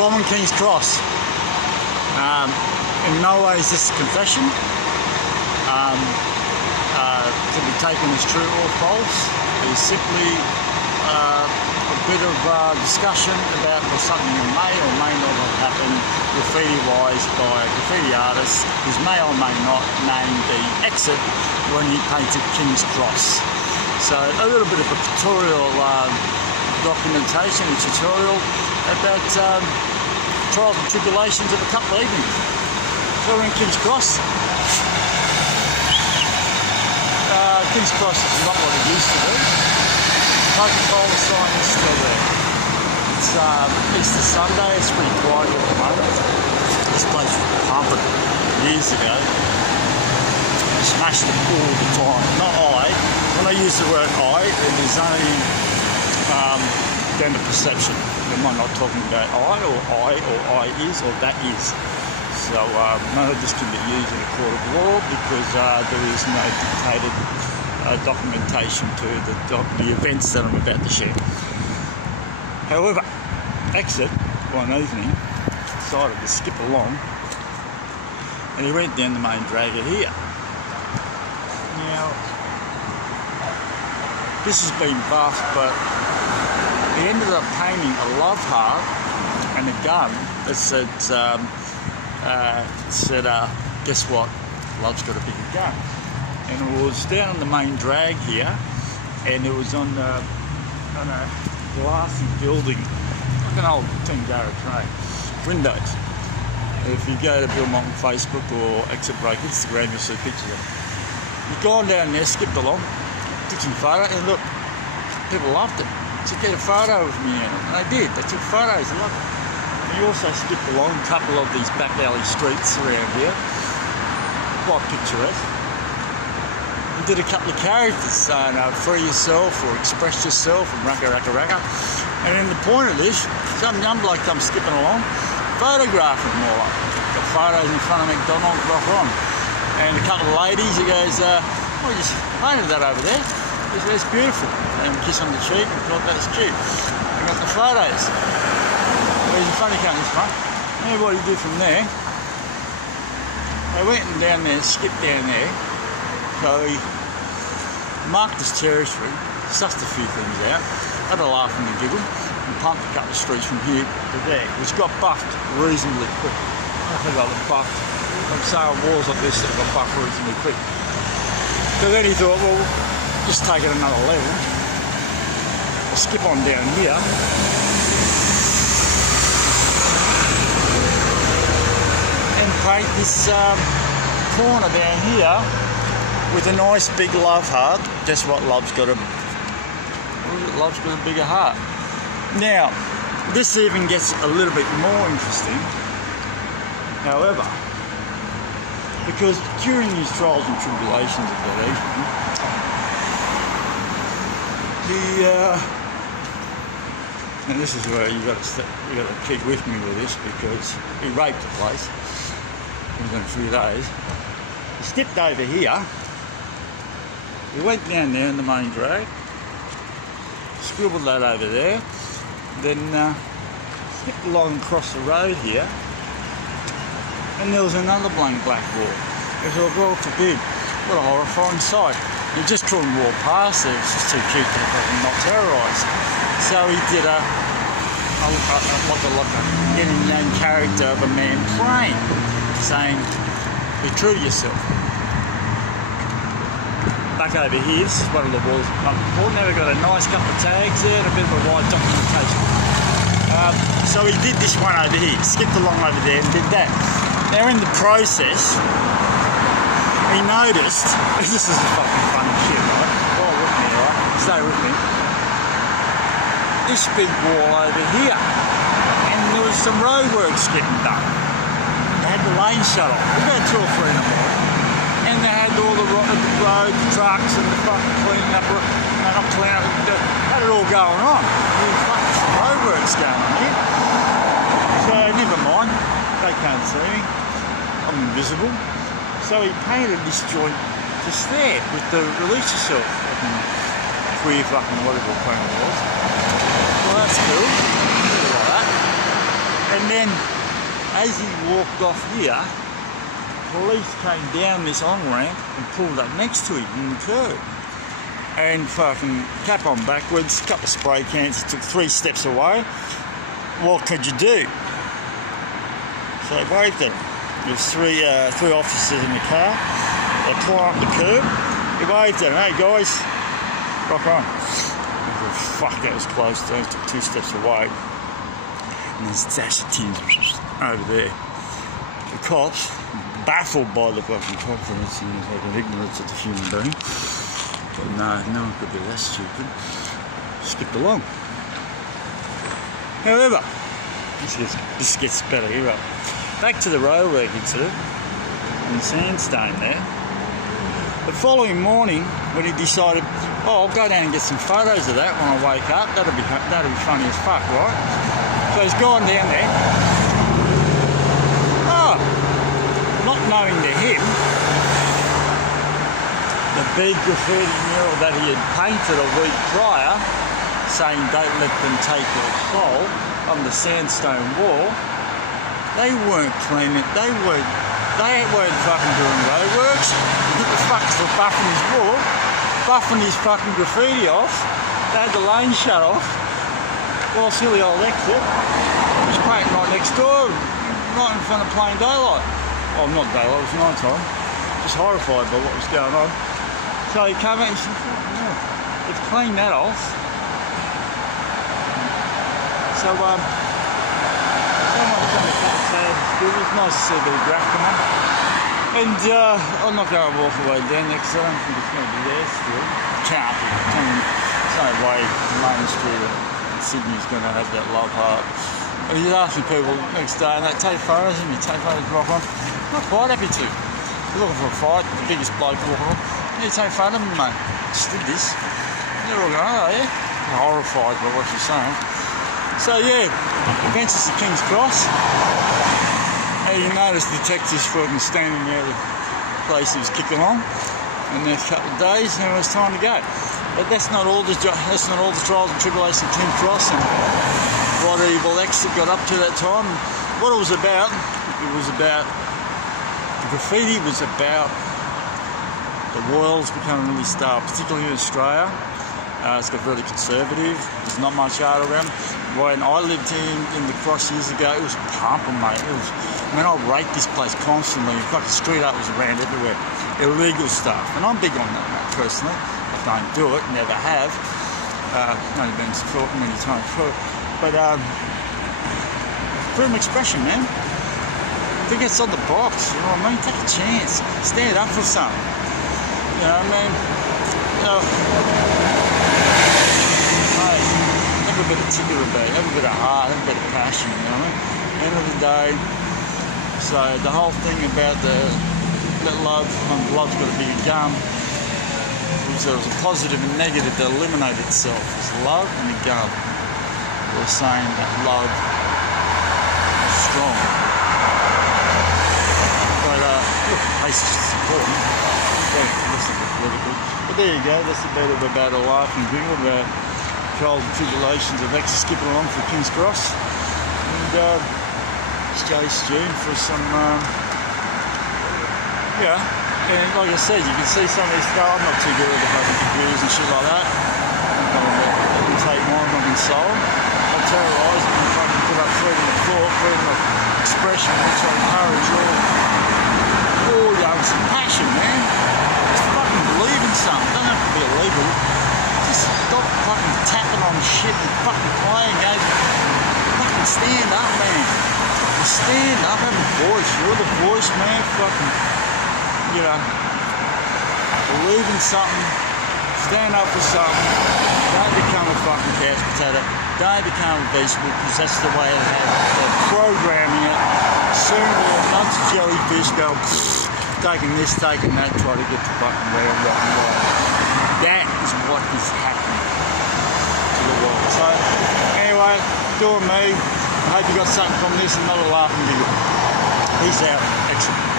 bombing King's Cross. In no way is this a confession to be taken as true or false. It is simply a bit of discussion about something that may or may not have happened graffiti-wise by a graffiti artist whose may or may not name the exit when he painted King's Cross. So a little bit of a pictorial documentation and tutorial about trials and tribulations of a couple of evenings. So we're in King's Cross. King's Cross is not what it used to be. The Coca-Cola sign is still there. It's Easter Sunday, it's pretty quiet at the moment. This place was pumping years ago. We smashed it all the time. Not I. When I use the word I, it is only down to perception. Am I not talking about I is or that is? So none of this can be used in a court of law because there is no dictated documentation to the events that I'm about to share. However, Exit one evening decided to skip along and he went down the main dragger here. Now, this has been buffed, but he ended up painting a love heart and a gun that said, guess what? Love's got a bigger gun. And it was down on the main drag here, and it was on a glassy building, like an old Tangara train, windows. If you go to Bill Mountain Facebook or Exit Break Instagram, you'll see pictures of it. You've gone down there, skipped along, took some photos, and look, people loved it. So get a photo of me, and they did. They took photos, I loved it. And you also skipped along a couple of these back alley streets around here, quite picturesque. You did a couple of characters saying free yourself or express yourself and racka racka racka. And then the point of this, some young bloke comes skipping along, photographing them all up. Got photos in front of McDonald's, rock on. And a couple of ladies, he goes, oh, you just painted that over there. He says, it's beautiful. And kiss on the cheek and thought that's cute. I got the photos. There's a funny car in this front. And what he did from there, they went down there, skipped down there. So he marked his territory, sussed a few things out, had a laugh and a giggle, and pumped a couple of streets from here to there, which got buffed reasonably quick. I think I got buffed. I'm saying walls like this that got buffed reasonably quick. So then he thought, well, just take it another level. I'll skip on down here. And paint this corner down here with a nice big love heart. Guess what? Love's got a bigger heart. Now, this even gets a little bit more interesting. However, because during these trials and tribulations of that evening, and this is where you got to keep with me with this because he raped the place within a few days. He stepped over here. He went down there in the main drag, scribbled that over there, then skipped along across the road here, and there was another blank black wall. He thought, well, forbid, what a horrifying sight. He just couldn't walk past it, it was just too cute to not terrorise. So he did a yin and yang character of a man praying, saying, be true to yourself. Back over here, this is one of the walls I've done before. Now we've got a nice couple of tags there and a bit of a wide documentation. So he did this one over here, skipped along over there and did that. Now in the process, he noticed, this is fucking funny shit, right? Follow with me, right? Stay with me. This big wall over here, and there was some roadworks getting done. They had the lane shut off, about 2 or 3 in the morning. And they had all the road, the trucks and the fucking cleaning up, not cleaning up, had it all going on. There was fucking some roadworks going on here. So never mind, they can't see me, I'm invisible. So he painted this joint just there with the release yourself fucking queer fucking whatever paint it was. Well, that's cool, like that. And then as he walked off here, police came down this on-ramp and pulled up next to him in the curb. And fucking cap on backwards, couple of spray cans, took 3 steps away. What could you do? So they waved at him. There's three officers in the car. They pull up the curb. He waved at him, hey guys, rock on. I thought, fuck, that was close. They took 2 steps away. And there's Dasher Tim over there. The cops, baffled by the fucking confidence and the ignorance of the human being. But no one could be that stupid. Skipped along. However, this gets better here. Back to the railway incident in Sandstone there. The following morning, when he decided, oh, I'll go down and get some photos of that when I wake up. That'll be funny as fuck, right? So he's gone down there. Oh, not knowing to him, the big graffiti mural that he had painted a week prior, saying don't let them take your soul, on the sandstone wall, they weren't cleaning. They weren't fucking doing roadworks. The fuckers were buffing his wall, buffing his fucking graffiti off. They had the lane shut off. Well, silly old exit. He was painting right next door, right in front of plain daylight. Oh, not daylight, it was night time. Just horrified by what was going on. So he came out and said, oh, they've cleaned that off. So, someone's done a couple of tags. It was nice to see a bit of graft come on. And I'm not going to walk away down there because I don't think it's going to be there still. Can't be. There's no way Main Street in Sydney's going to have that love heart. And he's asking people next day, and they take photos of me, take photos of rock on. Not quite happy to. You're looking for a fight, the biggest bloke walking on. You take photos of me, mate. Just did this. They're all going, oh yeah. I'm horrified by what she's saying. So yeah, adventures to King's Cross. And you notice detectives fucking standing there at the place he was kicking on. And the next couple of days, and it was time to go. But that's not all the trials and tribulations of King's Cross and what evil X got up to that time. What it was about the graffiti was about the royals becoming really starved, particularly in Australia. It's got really conservative. There's not much art around. When I lived in the Cross years ago, it was pumping, mate. I rate this place constantly. Fucking street art was around everywhere. Illegal stuff. And I'm big on that, mate, personally. I don't do it, never have. Only been caught many times before. But freedom of expression, man. Think outside the box, you know what I mean? Take a chance. Stand up for something. You know what I mean? Have a bit of ticker about it, have a bit of heart, have a bit of passion, you know what I mean? At the end of the day, so the whole thing about that love's got a bigger gun, there was a positive and negative that eliminated itself. It's love and the gun. We're saying that love is strong. But look, pace is just important. That's not political. But there you go, that's a bit about a laugh and giggle about trials and tribulations of X skipping along for King's Cross. And stay tuned for some, and like I said, you can see some of this stuff. I'm not too good at the fucking computers and shit like that. I can take mine, I'm in soul. I terrorise them and fucking put up freedom of thought, freedom of expression, which I encourage all young some passion, man. Just fucking believe in something. Don't have to be illegal. Just stop fucking tapping on shit and fucking playing games. Fucking stand up, man. Just stand up, have a voice. You're the voice, man. Fucking, believe in something. Stand up for something. Don't become a fucking couch potato. Don't become a vegetable, because that's the way they're programming it. Soon we'll nuts jellyfish go taking this, taking that, try to get to fucking where I'm going. That is what is happening to the world. So, anyway, doing me. I hope you got something from this and not a laughing video. Peace out. Excellent.